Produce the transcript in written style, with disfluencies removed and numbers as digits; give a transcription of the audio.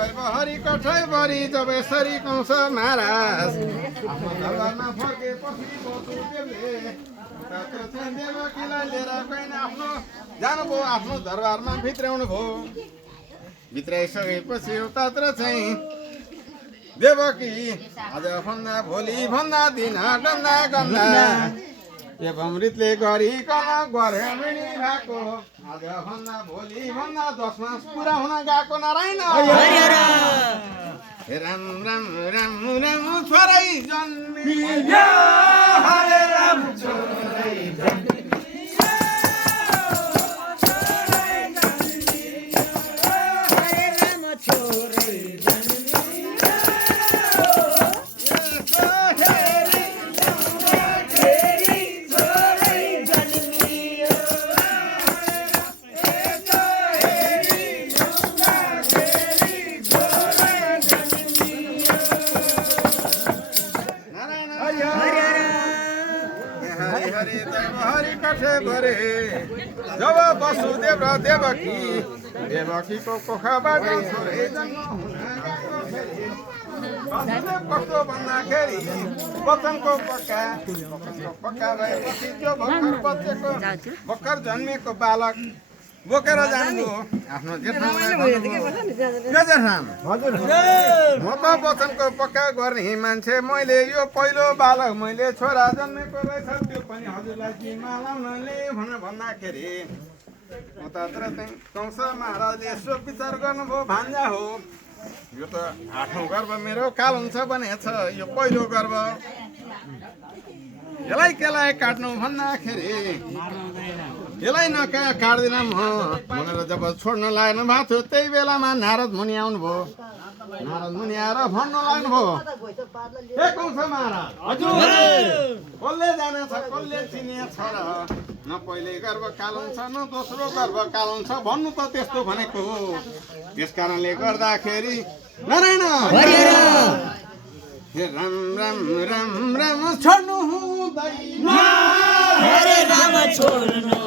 हरि कठैभरि जब यसरी कंस महाराज आफ्नो दरबारमा फर्केपछि वसुदेवले देवकीलाई लिएर कहीँ आफ्नो जानुभयो आफ्नो दरबारमा भित्राउनु भयो। भित्राइसकेपछि उतात्र चाहिँ देवकी आज भन्दा भोलि भन्दा दिन गन्दा गन्दा एवं रीतले गरिकन गरे मिनी भएको आज भन्दा भोलि भन्दा 10 मास पुरा हुन गएको नारायण राम राम राम राम छोरै जन्मियो हरे राम छोरै हरि कठे भरे जब वसुदेव र देवकी देवकीको कोखाबाट छोरै जन्म हुन गएको फेरि वसुदेव कस्तो भन्दाखेरि वचनको पक्का भएपछि त्यो भर्खर जन्मेको बालक बोकेर जानु आफ्नो जेठामलाई म त वचनको पक्का गर्ने मान्छे मैले यो पहिलो बालक मैले छोरा जन्मेको रहेछ त्यो पनि हजुरलाई जिम्मा लाउनले भन्दाखेरि उतातिर चाहिँ कंस महाराजले यसो विचार गर्नुभयो भान्जा हो यो त 8औं गर्भ मेरो काल हुन्छ भनेछ यो पहिलो गर्भ यसलाई केलाई काट्नु भन्दाखेरि यसलाई काट्दिन म भनेर जब छोड्न लागेन भएको थियो त्यही बेलामा नारद मुनि आउनुभयो। नारद मुनि आएर भन्नु लाग्नुभयो हे कंस महाराज कसले जानेछ कसले चिनिएछ र न पहिले गर्भ काल हुन्छ न दोस्रो गर्भ काल हुन्छ भन्नु त त्यस्तो भनेको हो। त्यस कारणले गर्दाखेरि नारायण हे राम राम राम राम छोड्नु हुँदैन हरे राम छोड्नु